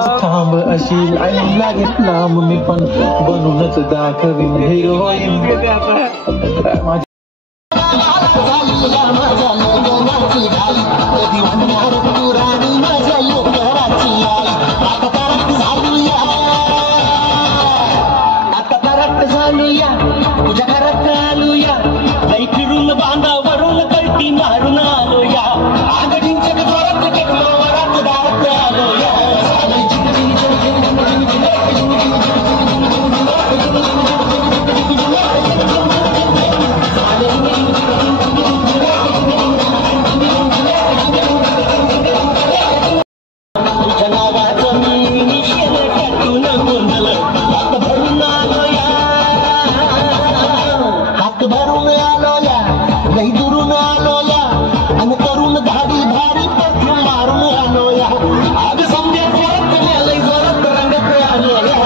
थांब अशी लाईन लागेल लांब मी पण बनूनच दाखवीन हिरोईन तुझ्या घरात आलूया लई फिरून बांधावरून कळती मारून आलोया आगडींच्या जोरात टेकलो वरात दारात आलोया तुझ्या नावाचं मी शेण टाकून गोंधळ हात भरून आलोया हात भरून आलोया लई दुरून आलोया आणि करून धाडी भारी परफ्यूम मारून आलोया आग समजा जोरात लई जोरात रंगत आलोया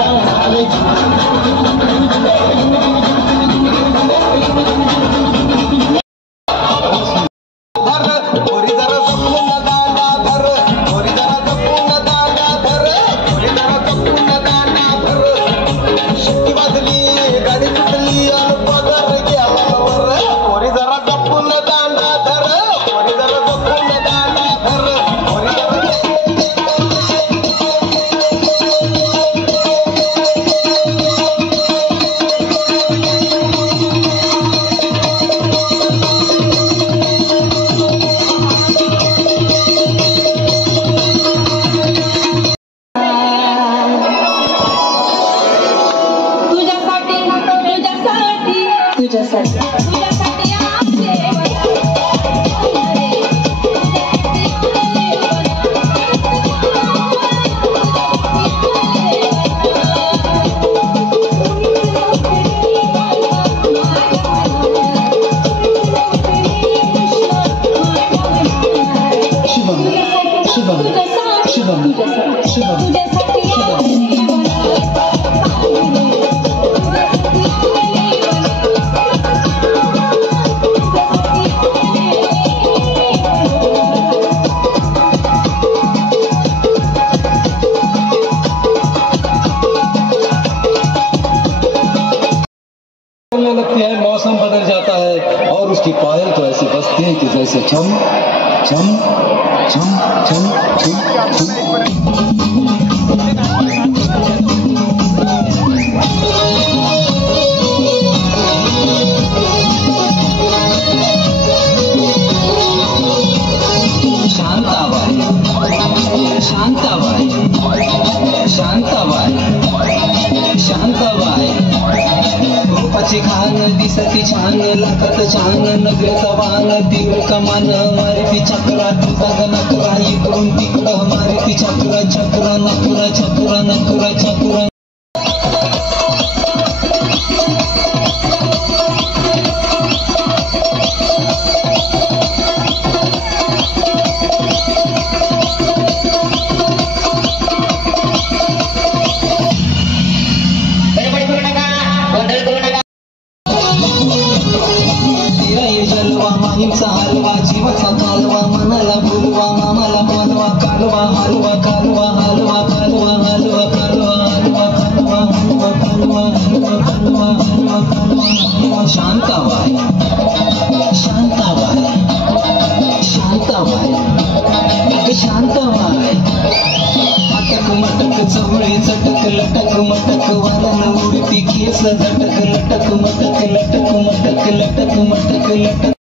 लगती है मौसम बदल जाता है और उसकी पायल तो ऐसी बजती है कि जैसे छम छम छम छम छम छम शांताबाई रूपाची खान दिसती छान लागत छान नगरेचा वाहन तीव्र कमान मारिती चक्रा तुझा नकरा इकडून तिकडं मारिती चक्रा चक्रा नकुरा चक्रा नकुरा चक्रा हलवा जीवाचा कालवा मनाला बोलवा मामाला मानवा कालवा हलवा कालवा हलवा कालवा हलवा कालवा हलवा कालवा हलवा कालवा हलवा कालवा हलवा कालवा शांताबाई शांताबाई शांताबाई शांताबाई अटक मटक चवळे चटक लटक मटक वालन उडती केस झटक लटक मटक लटक मटक लटक मटक लटक